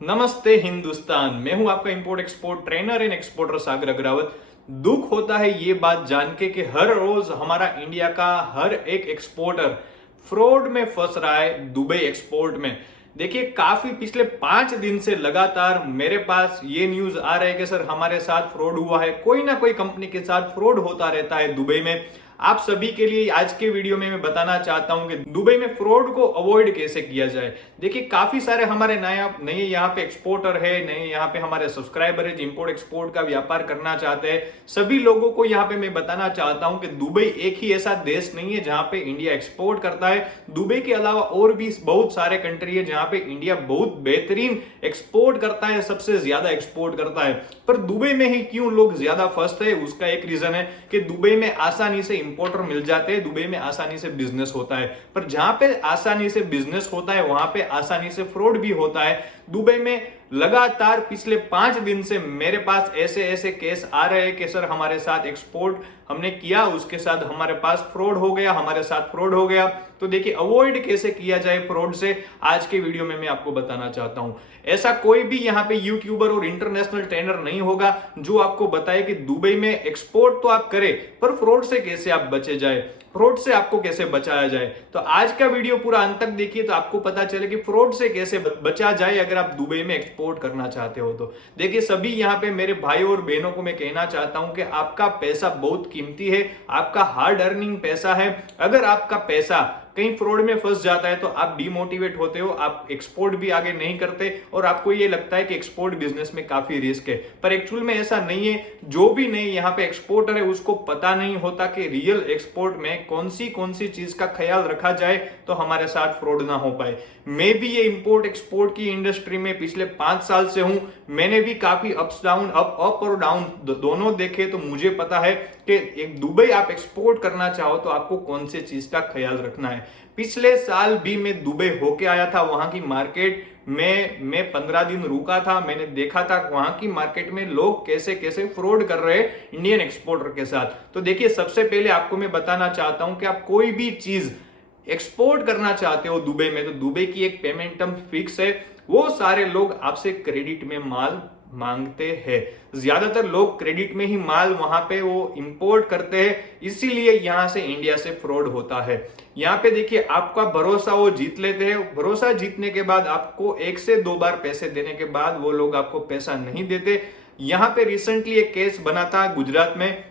नमस्ते हिंदुस्तान। मैं हूं आपका import export trainer and exporter Sagar Agrawat. दुख होता है ये बात जान के कि हर रोज हमारा इंडिया का हर एक एक्सपोर्टर फ्रॉड में फंस रहा है दुबई एक्सपोर्ट में। देखिए, काफी पिछले 5 दिन से लगातार मेरे पास ये न्यूज आ रहा है कि सर हमारे साथ फ्रॉड हुआ है, कोई ना कोई कंपनी के साथ फ्रॉड होता रहता है दुबई में। आप सभी के लिए आज के वीडियो में मैं बताना चाहता हूं कि दुबई में फ्रॉड को अवॉइड कैसे किया जाए। देखिए, काफी सारे हमारे नए नए यहाँ पे एक्सपोर्टर है, नए यहाँ पे हमारे सब्सक्राइबर है जो इंपोर्ट एक्सपोर्ट का व्यापार करना चाहते हैं। सभी लोगों को यहाँ पे मैं बताना चाहता हूं कि दुबई एक ही ऐसा देश नहीं है जहां पे इंडिया एक्सपोर्ट करता है। दुबई के अलावा और भी बहुत सारे कंट्री है जहां पे इंडिया बहुत बेहतरीन एक्सपोर्ट करता है, सबसे ज्यादा एक्सपोर्ट करता है। पर दुबई में ही क्यों लोग ज्यादा फंसते हैं, उसका एक रीजन है कि दुबई में आसानी से इंपोर्टर मिल जाते हैं, दुबई में आसानी से बिजनेस होता है। पर जहां पे आसानी से बिजनेस होता है वहां पे आसानी से फ्रॉड भी होता है। दुबई में लगातार पिछले 5 दिन से मेरे पास ऐसे ऐसे केस आ रहे हैं कि सर हमारे साथ एक्सपोर्ट हमने किया, उसके साथ हमारे पास फ्रॉड हो गया, हमारे साथ फ्रॉड हो गया। तो देखिए, अवॉइड कैसे किया जाए फ्रॉड से, आज के वीडियो में मैं आपको बताना चाहता हूं। ऐसा कोई भी यहाँ पे यूट्यूबर और इंटरनेशनल ट्रेनर नहीं होगा जो आपको बताए कि दुबई में एक्सपोर्ट तो आप करें पर फ्रॉड से कैसे आप बचे जाए, फ्रॉड से आपको कैसे बचाया जाए। तो आज का वीडियो पूरा अंत तक देखिए तो आपको पता चले कि फ्रॉड से कैसे बचा जाए अगर आप दुबई में एक्सपोर्ट करना चाहते हो। तो देखिए, सभी यहाँ पे मेरे भाई और बहनों को मैं कहना चाहता हूं कि आपका पैसा बहुत कीमती है, आपका हार्ड अर्निंग पैसा है। अगर आपका पैसा कहीं फ्रॉड में फंस जाता है तो आप डिमोटिवेट होते हो, आप एक्सपोर्ट भी आगे नहीं करते और आपको ये लगता है कि एक्सपोर्ट बिजनेस में काफी रिस्क है। पर एक्चुअल में ऐसा नहीं है। जो भी नए यहाँ पे एक्सपोर्टर है उसको पता नहीं होता कि रियल एक्सपोर्ट में कौन सी चीज का ख्याल रखा जाए तो हमारे साथ फ्रॉड ना हो पाए। मैं भी ये इंपोर्ट एक्सपोर्ट की इंडस्ट्री में पिछले 5 साल से हूं। मैंने भी काफी अप्स डाउन अप और डाउन दोनों देखे, तो मुझे पता है कि एक दुबई आप एक्सपोर्ट करना चाहो तो आपको कौन सी चीज का ख्याल रखना है। पिछले साल भी मैं दुबई होके आया था, वहां की मार्केट में मैं 15 दिन रुका था। मैंने देखा था वहां की मार्केट में लोग कैसे कैसे फ्रॉड कर रहे हैं इंडियन एक्सपोर्टर के साथ। तो देखिए, सबसे पहले आपको मैं बताना चाहता हूं कि आप कोई भी चीज एक्सपोर्ट करना चाहते हो दुबई में तो दुबई की एक पेमेंट टर्म फिक्स है। वो सारे लोग आपसे क्रेडिट में माल मांगते हैं। ज्यादातर लोग क्रेडिट में ही माल वहां पे वो इंपोर्ट करते हैं, इसीलिए यहां से इंडिया से फ्रॉड होता है। यहाँ पे देखिए, आपका भरोसा वो जीत लेते हैं। भरोसा जीतने के बाद आपको 1 से 2 बार पैसे देने के बाद वो लोग आपको पैसा नहीं देते। यहाँ पे रिसेंटली एक केस बना था गुजरात में,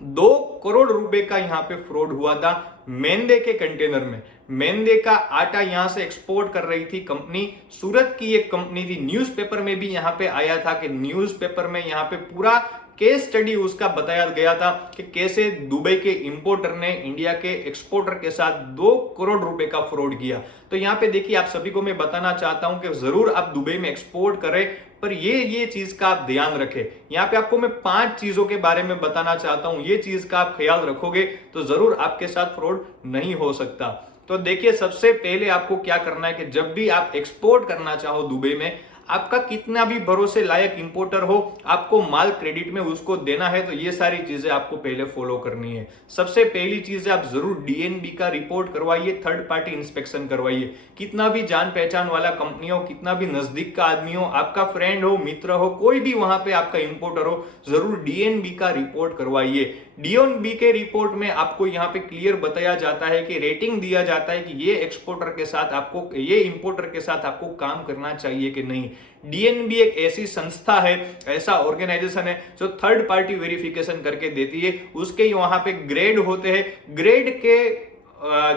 2 करोड़ रुपए का यहाँ पे फ्रॉड हुआ था मैंदे के कंटेनर में। मैंदे का आटा यहां से एक्सपोर्ट कर रही थी कंपनी, सूरत की एक कंपनी थी। न्यूज़पेपर में भी यहां पे आया था कि न्यूज़पेपर में यहां पे पूरा केस स्टडी उसका बताया गया था कि कैसे दुबई के इंपोर्टर ने इंडिया के एक्सपोर्टर के साथ 2 करोड़ रुपए का फ्रॉड किया। तो यहाँ पे देखिए, आप सभी को मैं बताना चाहता हूं कि जरूर आप दुबई में एक्सपोर्ट करें, पर ये चीज का आप ध्यान रखें। यहाँ पे आपको मैं 5 चीजों के बारे में बताना चाहता हूं, ये चीज का आप ख्याल रखोगे तो जरूर आपके साथ फ्रॉड नहीं हो सकता। तो देखिए, सबसे पहले आपको क्या करना है कि जब भी आप एक्सपोर्ट करना चाहो दुबई में, आपका कितना भी भरोसे लायक इंपोर्टर हो, आपको माल क्रेडिट में उसको देना है तो ये सारी चीजें आपको पहले फॉलो करनी है। सबसे पहली चीज है, आप जरूर डीएनबी का रिपोर्ट करवाइए, थर्ड पार्टी इंस्पेक्शन करवाइए। कितना भी जान पहचान वाला कंपनी हो, कितना भी नजदीक का आदमी हो, आपका फ्रेंड हो, मित्र हो, कोई भी वहां पे आपका इंपोर्टर हो, जरूर डीएनबी का रिपोर्ट करवाइए। डीएनबी के रिपोर्ट में आपको यहाँ पे क्लियर बताया जाता है कि रेटिंग दिया जाता है कि ये एक्सपोर्टर के साथ आपको, ये इंपोर्टर के साथ आपको काम करना चाहिए कि नहीं। डीएनबी एक ऐसी संस्था है, ऐसा ऑर्गेनाइजेशन है जो थर्ड पार्टी वेरिफिकेशन करके देती है। उसके वहां पे ग्रेड होते हैं, ग्रेड के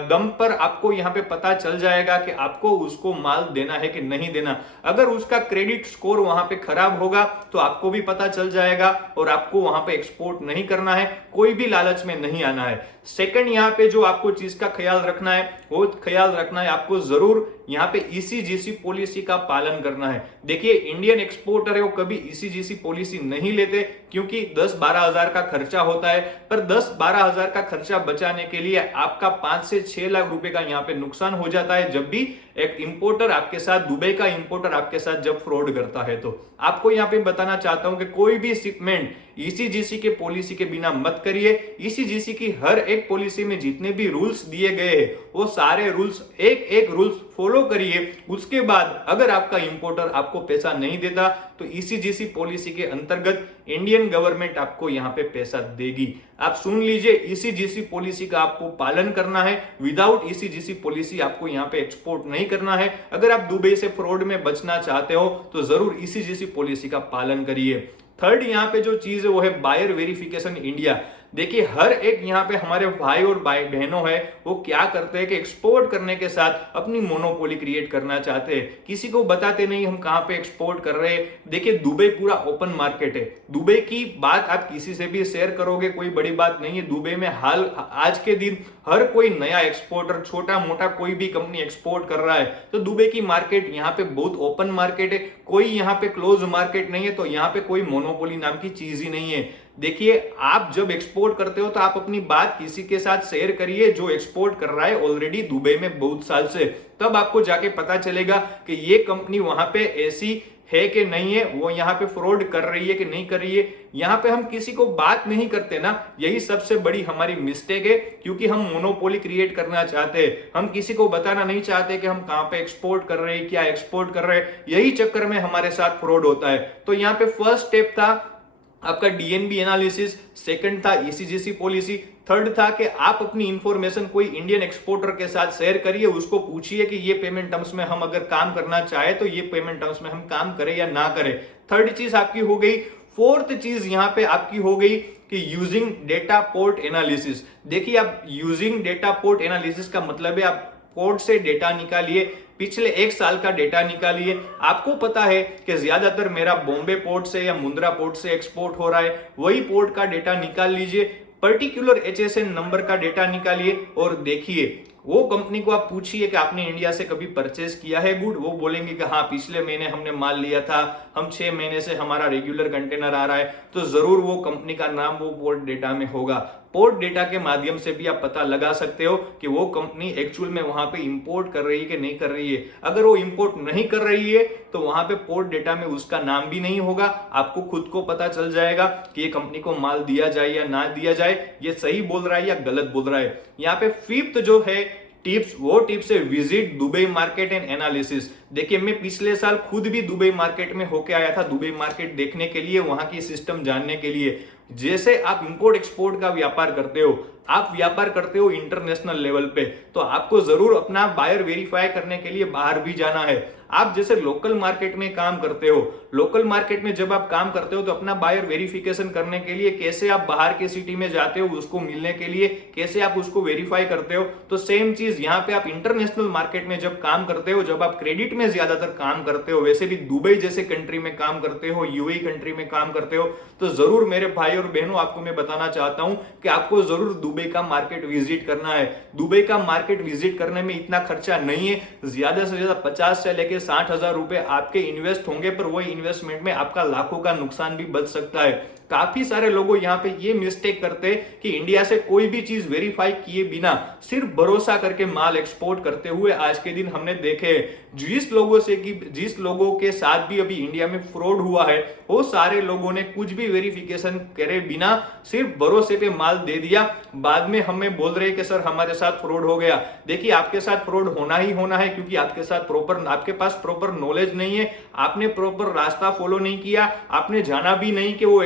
दम पर आपको यहां पे पता चल जाएगा कि आपको उसको माल देना है कि नहीं देना। अगर उसका क्रेडिट स्कोर वहां पे खराब होगा तो आपको भी पता चल जाएगा और आपको वहां पे एक्सपोर्ट नहीं करना है, कोई भी लालच में नहीं आना है। सेकंड, यहाँ पे जो आपको चीज का ख्याल रखना है वो ख्याल रखना है आपको जरूर यहाँ पे ईसीजीसी पॉलिसी का पालन करना है। देखिए, इंडियन एक्सपोर्टर है वो कभी ईसीजीसी पॉलिसी नहीं लेते क्योंकि 10-12 हजार का खर्चा होता है। पर 10-12 हजार का खर्चा बचाने के लिए आपका 5 से 6 लाख रुपए का यहाँ पे नुकसान हो जाता है जब भी एक इंपोर्टर आपके साथ, दुबई का इंपोर्टर आपके साथ जब फ्रॉड करता है। तो आपको यहाँ पे बताना चाहता हूं कि कोई भी शिपमेंट ईसीजीसी के पॉलिसी के बिना मत करिए। ईसीजीसी की हर एक पॉलिसी में जितने भी रूल्स दिए गए हैं वो सारे रूल्स एक एक रूल्स फॉलो करिए। उसके बाद अगर आपका इंपोर्टर आपको पैसा नहीं देता तो ईसीजीसी पॉलिसी के अंतर्गत इंडियन गवर्नमेंट आपको यहाँ पे पैसा देगी। आप सुन लीजिए, ईसीजीसी पॉलिसी का आपको पालन करना है। विदाउट ईसीजीसी पॉलिसी आपको यहाँ पे एक्सपोर्ट नहीं करना है। अगर आप दुबई से फ्रॉड में बचना चाहते हो तो जरूर ईसीजीसी पॉलिसी का पालन करिए। थर्ड यहाँ पे जो चीज है वो है बायर वेरिफिकेशन इंडिया। देखिए हर एक यहाँ पे हमारे भाई और बहनों है वो क्या करते हैं कि एक्सपोर्ट करने के साथ अपनी मोनोपोली क्रिएट करना चाहते हैं, किसी को बताते नहीं हम कहाँ पे एक्सपोर्ट कर रहे हैं। देखिए दुबई पूरा ओपन मार्केट है, दुबई की बात आप किसी से भी शेयर करोगे कोई बड़ी बात नहीं है। दुबई में हाल आज के दिन हर कोई नया एक्सपोर्टर, छोटा मोटा कोई भी कंपनी एक्सपोर्ट कर रहा है। तो दुबई की मार्केट यहाँ पे बहुत ओपन मार्केट है, कोई यहाँ पे क्लोज मार्केट नहीं है। तो यहाँ पे कोई मोनोपोली नाम की चीज ही नहीं है। देखिए आप जब एक्सपोर्ट करते हो तो आप अपनी बात किसी के साथ शेयर करिए जो एक्सपोर्ट कर रहा है ऑलरेडी दुबई में बहुत साल से, तब आपको जाके पता चलेगा कि ये कंपनी वहां पे ऐसी है कि नहीं है, वो यहाँ पे फ्रॉड कर रही है कि नहीं कर रही है। यहाँ पे हम किसी को बात नहीं करते ना, यही सबसे बड़ी हमारी मिस्टेक है, क्योंकि हम मोनोपोली क्रिएट करना चाहते हैं। हम किसी को बताना नहीं चाहते कि हम कहाँ पे एक्सपोर्ट कर रहे हैं, क्या एक्सपोर्ट कर रहे हैं। यही चक्कर में हमारे साथ फ्रॉड होता है। तो यहाँ पे फर्स्ट स्टेप था आपका डीएनबी एनालिसिस, सेकंड था ईसीजीसी पॉलिसी, थर्ड था कि आप अपनी इंफॉर्मेशन कोई इंडियन एक्सपोर्टर के साथ शेयर करिए, उसको पूछिए कि ये पेमेंट टर्म्स में हम अगर काम करना चाहे तो ये पेमेंट टर्म्स में हम काम करें या ना करें। थर्ड चीज आपकी हो गई। फोर्थ चीज यहां पे आपकी हो गई कि यूजिंग डेटा पोर्ट एनालिसिस। देखिए आप यूजिंग डेटा पोर्ट एनालिसिस का मतलब है आप पोर्ट से डेटा निकालिए, पिछले एक साल का डेटा निकालिए। आपको पता है कि ज्यादातर मेरा बॉम्बे पोर्ट से या मुंद्रा पोर्ट से एक्सपोर्ट हो रहा है, वही पोर्ट का डेटा निकाल लीजिए, पर्टिकुलर एचएसएन नंबर का डेटा निकालिए और देखिए। वो कंपनी को आप पूछिए कि आपने इंडिया से कभी परचेज किया है गुड, वो बोलेंगे कि हाँ पिछले महीने हमने माल लिया था, हम 6 महीने से हमारा रेगुलर कंटेनर आ रहा है, तो जरूर वो कंपनी का नाम वो पोर्ट डेटा में होगा। पोर्ट डेटा के माध्यम से भी आप पता लगा सकते हो कि वो कंपनी एक्चुअल में वहां पे इंपोर्ट कर रही है कि नहीं कर रही है। अगर वो इंपोर्ट नहीं कर रही है तो वहां पे पोर्ट डेटा में उसका नाम भी नहीं होगा। आपको खुद को पता चल जाएगा कि ये कंपनी को माल दिया जाए या ना दिया जाए, ये सही बोल रहा है या गलत बोल रहा है। यहाँ पे फिफ्थ जो है टिप्स, वो टिप्स है visit Dubai market and analysis. देखिए मैं पिछले साल खुद भी दुबई मार्केट में होके आया था, दुबई मार्केट देखने के लिए, वहां की सिस्टम जानने के लिए। जैसे आप इंपोर्ट एक्सपोर्ट का व्यापार करते हो, आप व्यापार करते हो इंटरनेशनल लेवल पे, तो आपको जरूर अपना बायर वेरीफाई करने के लिए बाहर भी जाना है। आप जैसे लोकल मार्केट में काम करते हो, लोकल मार्केट में जब आप काम करते हो तो अपना बायर वेरिफिकेशन करने के लिए कैसे आप बाहर के सिटी में जाते हो उसको मिलने के लिए, कैसे आप उसको वेरीफाई करते हो। तो सेम चीज यहाँ पे आप इंटरनेशनल मार्केट में जब काम करते हो, जब आप क्रेडिट में ज्यादातर काम करते हो, वैसे भी दुबई जैसे कंट्री में काम करते हो, यूएई कंट्री में काम करते हो, तो जरूर मेरे भाई और बहनों आपको मैं बताना चाहता हूं कि आपको जरूर दुबई का मार्केट विजिट करना है। दुबई का मार्केट विजिट करने में इतना खर्चा नहीं है, ज्यादा से ज्यादा 50 से लेकर 60,000 रुपए आपके इन्वेस्ट होंगे, पर वही इन्वेस्टमेंट में आपका लाखों का नुकसान भी बच सकता है। काफी सारे लोगों यहाँ पे ये मिस्टेक करते हैं कि इंडिया से कोई भी चीज वेरीफाई किए बिना सिर्फ भरोसा करके माल एक्सपोर्ट करते हुए आज के दिन हमने देखे। जिस लोगों के साथ भी अभी इंडिया में फ्रॉड हुआ है, वो सारे लोगों ने कुछ भी वेरिफिकेशन करे बिना सिर्फ भरोसे पे माल दे दिया, बाद में हमें बोल रहे कि सर हमारे साथ फ्रॉड हो गया। देखिए आपके साथ फ्रॉड होना ही होना है, क्योंकि आपके पास प्रॉपर नॉलेज नहीं है, आपने प्रॉपर रास्ता फॉलो नहीं किया, आपने जाना भी नहीं कि वो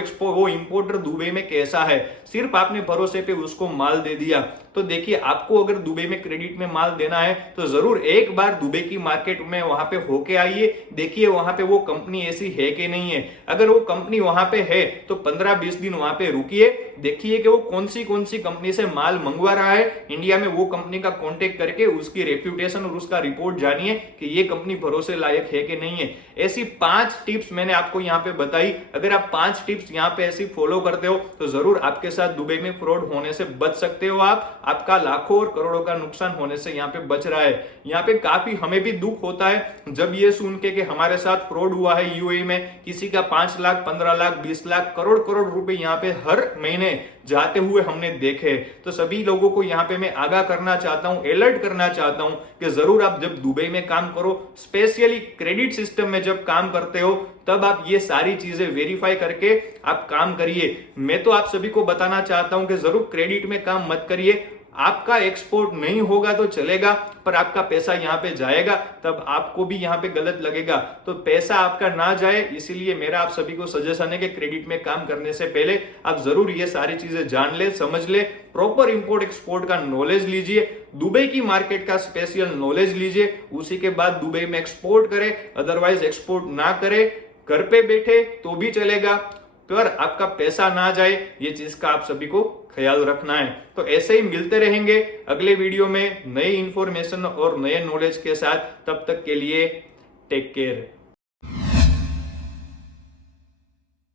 इंपोर्टर दुबई में कैसा है, सिर्फ आपने भरोसे पे उसको माल दे दिया। तो देखिए आपको अगर दुबई में क्रेडिट में माल देना है तो जरूर एक बार दुबई की मार्केट में वहां पे होके आइए, देखिए वहां पे वो कंपनी ऐसी है कि नहीं है। अगर वो कंपनी वहां पे है तो 15-20 दिन वहां पे रुकिए, देखिए कि वो कौन सी कंपनी से माल मंगवा रहा है। इंडिया में वो कंपनी का कांटेक्ट करके उसकी रेप्यूटेशन और उसका रिपोर्ट जानिए कि ये कंपनी भरोसे लायक है कि नहीं है। ऐसी 5 टिप्स मैंने आपको यहाँ पे बताई। अगर आप 5 टिप्स यहाँ पे ऐसी फॉलो करते हो तो जरूर आपके साथ दुबई में फ्रॉड होने से बच सकते हो। आपका लाखों और करोड़ों का नुकसान होने से यहाँ पे बच रहा है। यहाँ पे काफी हमें भी दुख होता है जब ये सुन के कि हमारे साथ फ्रॉड हुआ है यूएई में, किसी का 5 लाख 15 लाख 20 लाख करोड़ रुपए यहाँ पे हर महीने जाते हुए हमने देखे। तो सभी लोगों को यहाँ पे मैं आगाह करना चाहता हूँ, अलर्ट करना चाहता हूँ कि जरूर आप जब दुबई में काम करो, स्पेशली क्रेडिट सिस्टम में जब काम करते हो, तब आप ये सारी चीजें वेरीफाई करके आप काम करिए। मैं तो आप सभी को बताना चाहता हूं कि जरूर क्रेडिट में काम मत करिए। आपका एक्सपोर्ट नहीं होगा तो चलेगा, पर आपका पैसा यहाँ पे जाएगा, तब आपको भी यहाँ पे गलत लगेगा। तो पैसा आपका ना जाए, इसीलिए मेरा आप सभी को सजेशन है कि क्रेडिट में काम करने से पहले आप जरूर ये सारी चीजें जान ले, समझ ले, प्रॉपर इंपोर्ट एक्सपोर्ट का नॉलेज लीजिए, दुबई की मार्केट का स्पेशल नॉलेज लीजिए, उसी के बाद दुबई में एक्सपोर्ट करें। अदरवाइज एक्सपोर्ट ना करे, घर पे बैठे तो भी चलेगा, पर आपका पैसा ना जाए, ये चीज का आप सभी को ख्याल रखना है। तो ऐसे ही मिलते रहेंगे अगले वीडियो में नई इंफॉर्मेशन और नए नॉलेज के साथ। तब तक के लिए टेक केयर।